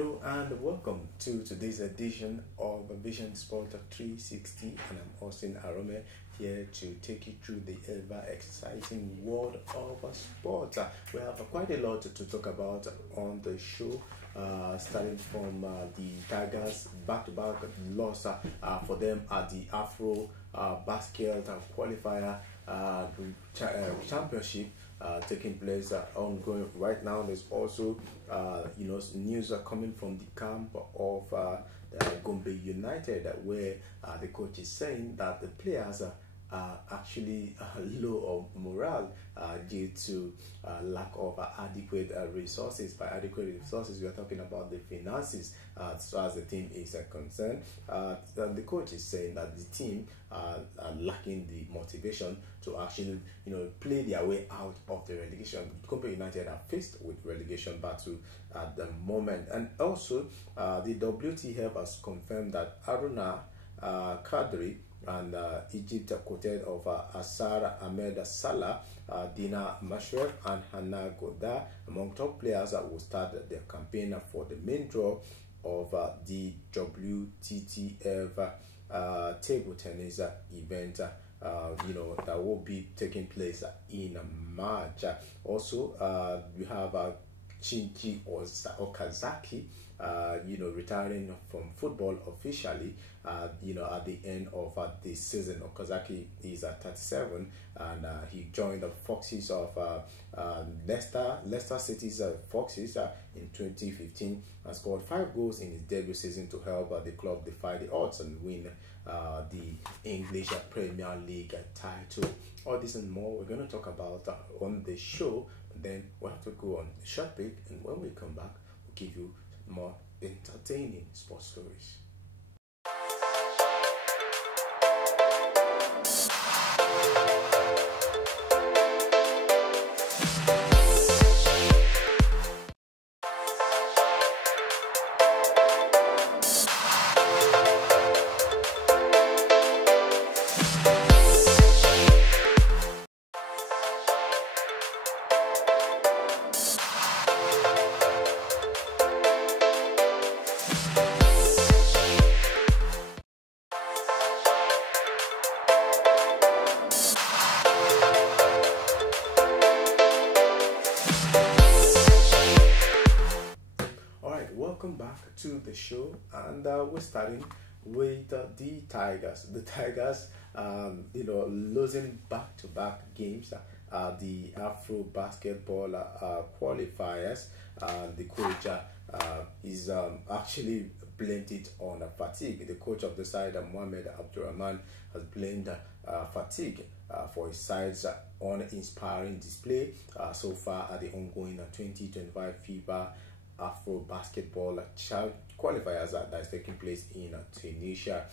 Hello and welcome to today's edition of Vision Sport 360, and I'm Austin Arome here to take you through the ever exciting world of sport. We have quite a lot to talk about on the show, starting from the Tigers back-to-back loss for them at the Afro Basket Qualifier Championship. Taking place ongoing right now. There's also news coming from the camp of Gombe United, where the coach is saying that the players are actually low of morale due to lack of adequate resources. By adequate resources, we are talking about the finances as far as the team is concerned. The coach is saying that the team are lacking the motivation to actually play their way out of the relegation. Gombe United are faced with relegation battle at the moment, and also the WTF has confirmed that Aruna Kadri and Egypt quoted of Asar Ahmed Salah, Dina Mashref and Hannah Goda among top players that will start their campaign for the main draw of the WTTF table tennis event that will be taking place in March. Also, we have Shinji Okazaki retiring from football officially at the end of the season. Okazaki is 37, and he joined the Foxes of Leicester City's Foxes in 2015 and scored 5 goals in his debut season to help the club defy the odds and win the English Premier League title. All this and more we're going to talk about on the show. Then we'll have to go on a short break, and when we come back, we'll give you more entertaining sports stories. Welcome back to the show, and we're starting with the Tigers. The Tigers, losing back-to-back games the Afro Basketball qualifiers. The coach is actually blamed it on fatigue. The coach of the side, Mohamed Abdurrahman, has blamed fatigue for his side's uninspiring display so far at the ongoing 2025 FIBA Afro Basketball qualifiers that is taking place in Tunisia.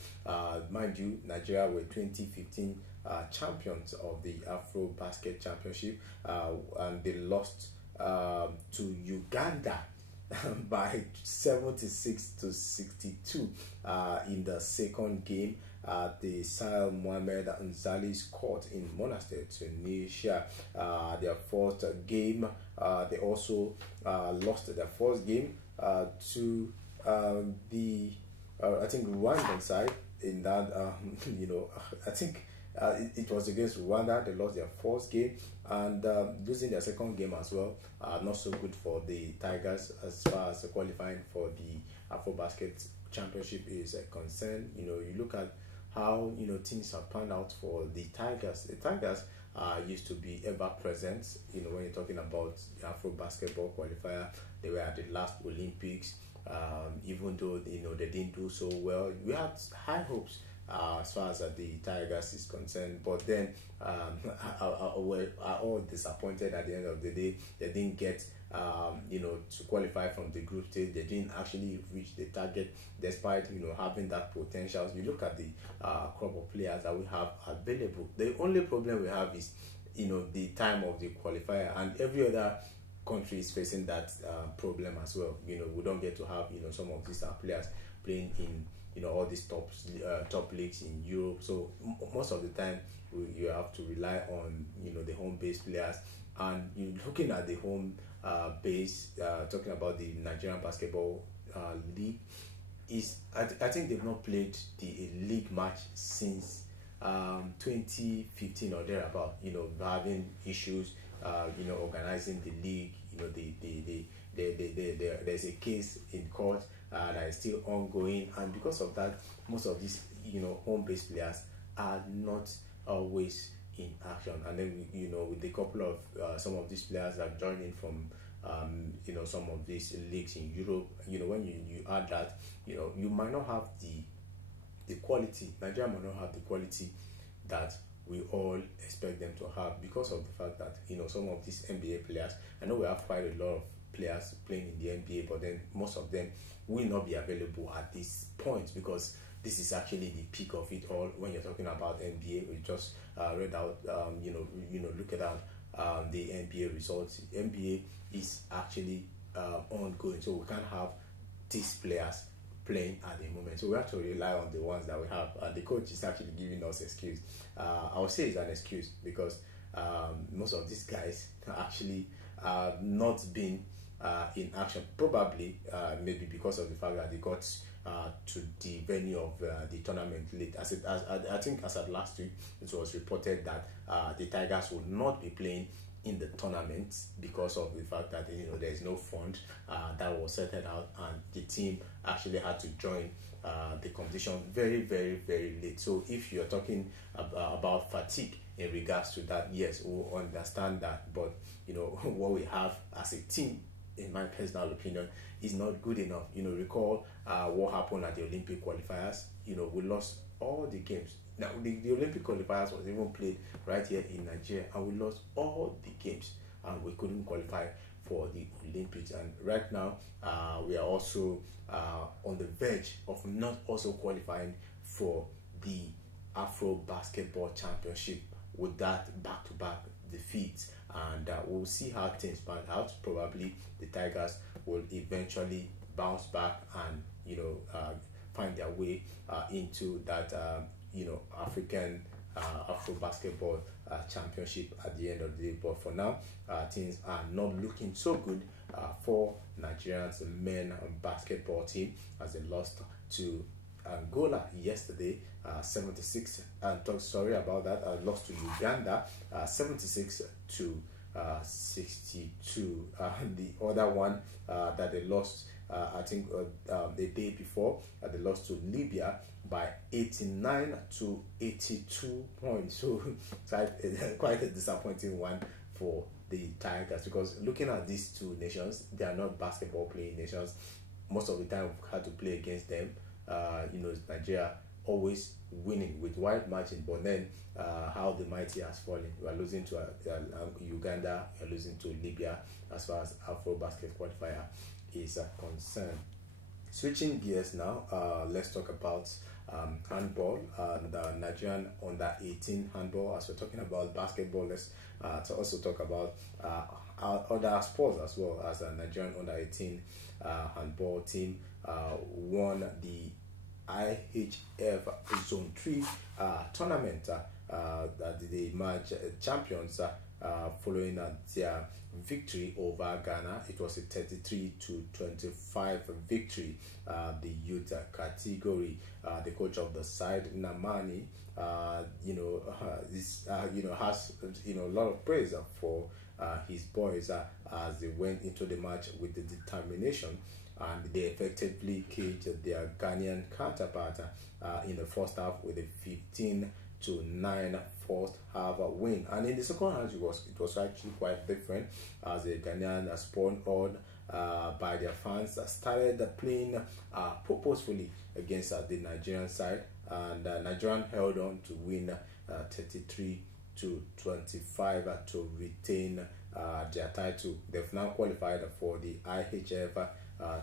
Mind you, Nigeria were 2015 champions of the Afro Basket Championship, and they lost to Uganda by 76-62 in the second game at the Sahel Mohamed Nzali's court in Monastir, Tunisia. Their fourth game, they also lost their fourth game to the Rwandan side. In that, I think it was against Rwanda. They lost their fourth game, and losing their second game as well. Not so good for the Tigers as far as qualifying for the Afro Basket Championship is concerned. You look at how things have panned out for the Tigers. The Tigers used to be ever present. When you're talking about the Afro Basketball qualifier, they were at the last Olympics. Even though they didn't do so well, we had high hopes as far as the Tigers is concerned. But then are all disappointed at the end of the day. They didn't get to qualify from the group stage. They didn't actually reach the target despite having that potential. You look at the crop of players that we have available. The only problem we have is the time of the qualifier, and every other country is facing that problem as well. We don't get to have some of these players playing in all these top leagues in Europe. So most of the time you have to rely on the home based players. And you're looking at the home base, talking about the Nigerian basketball league is I think they've not played the league match since 2015 or thereabout. Having issues, organizing the league. There's a case in court that is still ongoing, and because of that, most of these home-based players are not always in action. And then with a couple of some of these players are joining from some of these leagues in Europe. When you add that, you might not have the quality. Nigeria might not have the quality that we all expect them to have, because of the fact that some of these NBA players, I know we have quite a lot of players playing in the NBA, but then most of them will not be available at this point, because this is actually the peak of it all. When you're talking about NBA, we just read out, look at the NBA results. NBA is actually ongoing, so we can't have these players playing at the moment. So we have to rely on the ones that we have. And the coach is actually giving us excuse. I would say it's an excuse, because most of these guys actually not been in action. Probably maybe because of the fact that they got to the venue of the tournament late. I think as at last week, it was reported that the Tigers would not be playing in the tournament because of the fact that there is no fund that was settled out, and the team actually had to join the competition very, very, very late. So if you're talking about fatigue in regards to that, yes, we'll understand that. But what we have as a team, in my personal opinion, is not good enough. Recall what happened at the Olympic qualifiers. We lost all the games. Now, the Olympic qualifiers was even played right here in Nigeria, and we lost all the games, and we couldn't qualify for the Olympics. And right now, we are also on the verge of not also qualifying for the Afro Basketball Championship with that back-to-back defeat. And we'll see how things pan out. Probably the Tigers will eventually bounce back and find their way into that African Afro Basketball Championship at the end of the day. But for now, things are not looking so good for Nigeria's men basketball team, as they lost to Angola yesterday, 76. Sorry about that. Lost to Uganda, 76 to 62. The other one that they lost, I think the day before, they lost to Libya by 89 to 82 points. So quite a disappointing one for the Tigers, because looking at these two nations, they are not basketball playing nations. Most of the time we've had to play against them. Nigeria always winning with wide margin, but then how the mighty has fallen. We are losing to Uganda, we are losing to Libya as far as Afro Basket qualifier is concerned. Switching gears now, let's talk about handball, the Nigerian under 18 handball. As we're talking about basketball, let's to also talk about other sports as well, as a Nigerian under 18 handball team won the IHF Zone 3 tournament that they emerged champions following their victory over Ghana. It was a 33 to 25 victory. The youth category, the coach of the side, Namani, has a lot of praise for his boys as they went into the match with the determination, and they effectively caged their Ghanaian counterpart in the first half with a 15 to 9 first half win. And in the second half, it was actually quite different, as the Ghanaian spawned on by their fans started playing purposefully against the Nigerian side, and Nigerian held on to win 33 to 25 to retain their title. They've now qualified for the IHF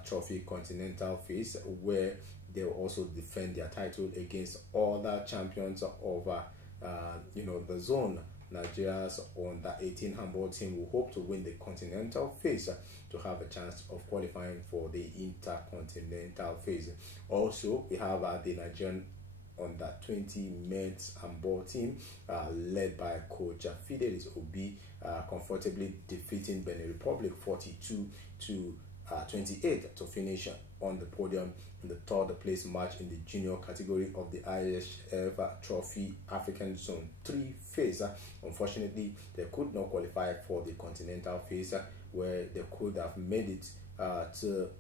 Trophy Continental phase, where they will also defend their title against other champions of the zone. Nigeria's under 18 handball team will hope to win the continental phase to have a chance of qualifying for the intercontinental phase. Also, we have the Nigerian under 20 men's handball team led by coach Fidelis Obi comfortably defeating Benin Republic 42 to 28 to finish on the podium in the third place match in the junior category of the IHF Trophy African Zone 3 phase. Unfortunately, they could not qualify for the continental phase, where they could have made it to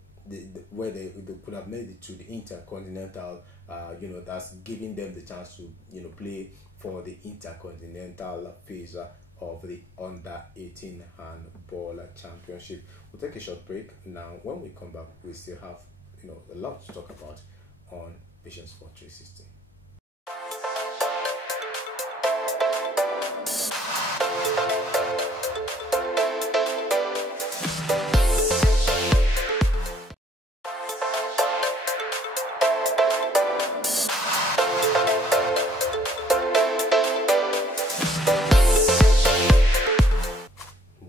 where they could have made it to the intercontinental. That's giving them the chance to play for the intercontinental phase of the under 18 handball championship. We'll take a short break now. When we come back, we still have a lot to talk about on Vision Sport 360.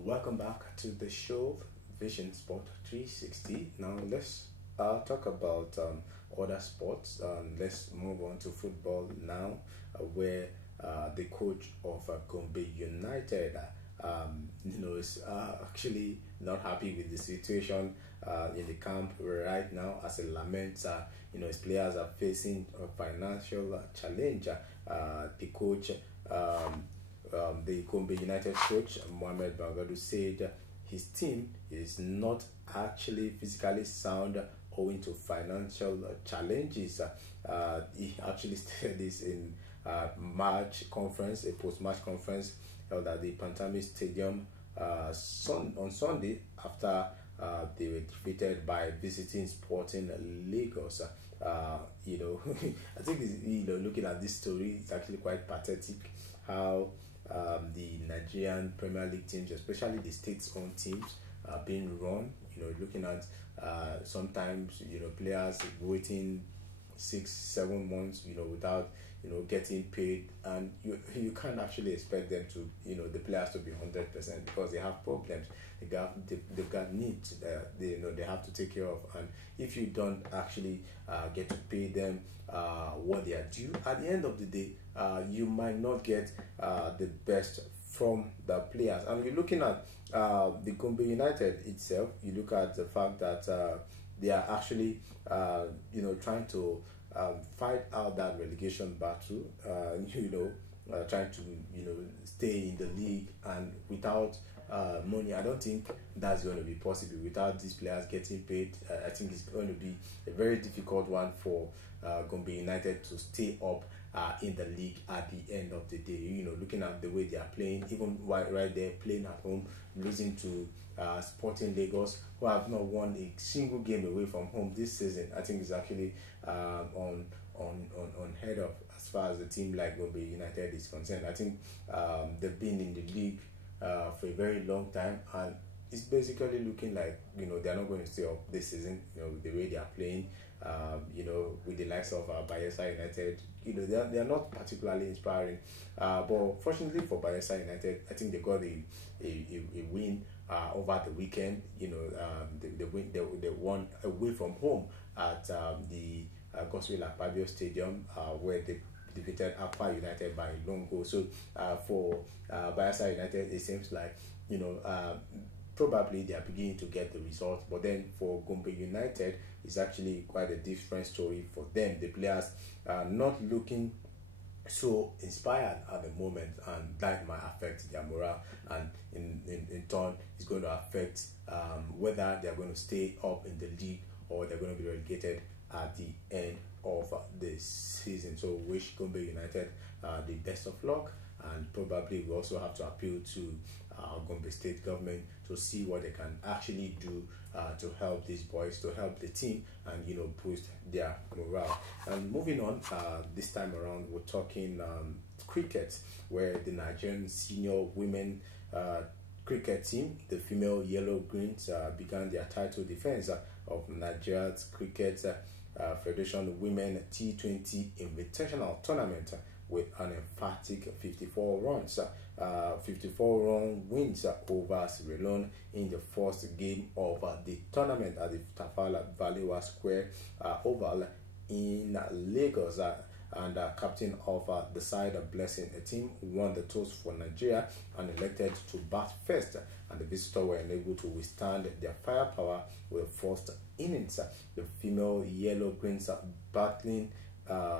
Welcome back to the show, Vision Sport 360. Now let's talk about other sports. Let's move on to football now, where the coach of Gombe United is actually not happy with the situation in the camp right now, as it laments his players are facing a financial challenge. The coach, the Gombe United coach, Mohamed Bagadu, said his team is not actually physically sound owing to financial challenges. He actually stated this in March conference, a post-match conference held at the Pantami Stadium on Sunday, after they were defeated by visiting Sporting Lagos. I think looking at this story, it's actually quite pathetic how the Nigerian Premier League teams, especially the state-owned teams, are being run. Looking at sometimes players waiting 6-7 months without getting paid, and you can't actually expect them to the players to be 100%, because they have problems. They've got needs they have to take care of, and if you don't actually get to pay them what they are due, at the end of the day you might not get the best from the players. And you're looking at the Gombe United itself. You look at the fact that they are actually trying to fight out that relegation battle, trying to stay in the league, and without money, I don't think that's going to be possible. Without these players getting paid, I think it's going to be a very difficult one for Gombe United to stay up in the league at the end of the day. Looking at the way they are playing, even right there playing at home, losing to Sporting Lagos, who have not won a single game away from home this season, I think is actually unheard of as far as a team like Gombe United is concerned. I think they've been in the league for a very long time, and it's basically looking like they're not going to stay up this season. The way they are playing, with the likes of Bayelsa United, they are not particularly inspiring. But fortunately for Bayelsa United, I think they got a win over the weekend. They won away from home at the Godswill Akpabio Stadium, where they defeated Akwa United by a long goal. So for Bayelsa United, it seems like probably they are beginning to get the results. But then for Gombe United, it's actually quite a different story for them. The players are not looking so inspired at the moment, and that might affect their morale, and in turn it's going to affect whether they're going to stay up in the league or they're going to be relegated at the end of the season. So wish Gombe United the best of luck, and probably we also have to appeal to Gombe State government to see what they can actually do to help these boys, to help the team, and boost their morale. And moving on, this time around we're talking cricket, where the Nigerian senior women cricket team, the female Yellow Greens, began their title defense of Nigeria's Cricket Federation Women T20 Invitational Tournament with an emphatic 54 runs, 54-run wins over Sierra Leone in the first game of the tournament at the Tafawa Balewa Square Oval in Lagos. and captain of the side Blessing Etim won the toss for Nigeria and elected to bat first, and the visitors were unable to withstand their firepower with the first innings. The female Yellow Greens batting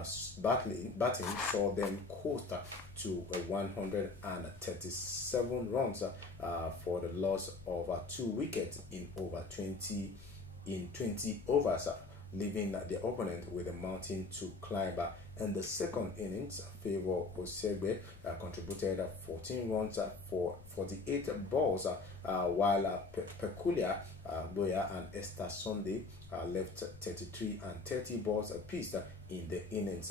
saw them coast to 137 runs for the loss of 2 wickets in 20 overs, leaving the opponent with a mountain to climb. In the second innings, Favour Osegbe contributed 14 runs for 48 balls, while Peculiar Boya and Esther Sunday left 33 and 30 balls apiece in the innings.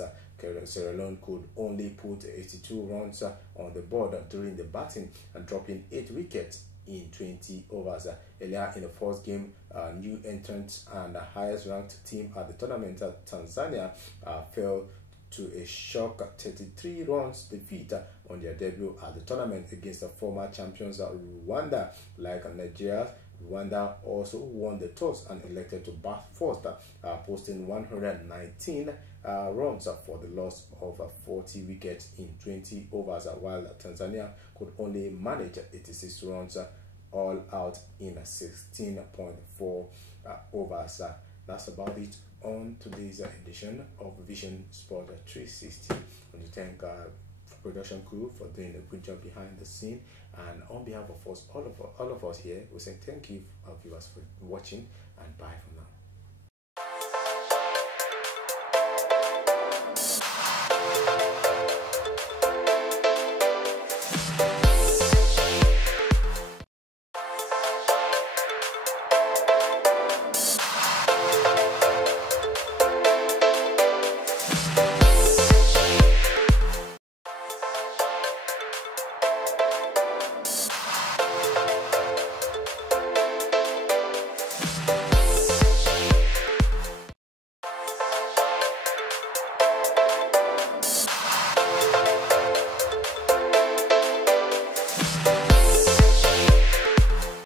Sierra Leone could only put 82 runs on the board during the batting, and dropping 8 wickets in 20 overs. Earlier in the first game, new entrants and the highest ranked team at the tournament, Tanzania, fell to a shock 33 runs defeat on their debut at the tournament against the former champions Rwanda. Like Nigeria, Rwanda also won the toss and elected to bat first, posting 119 runs for the loss of 40 wickets in 20 overs, while Tanzania could only manage 86 runs all out in 16.4 overs. That's about it on today's edition of Vision Sport 360. I want to thank production crew for doing a good job behind the scene, and on behalf of us, all of us here, we say thank you, viewers, for watching, and bye for now.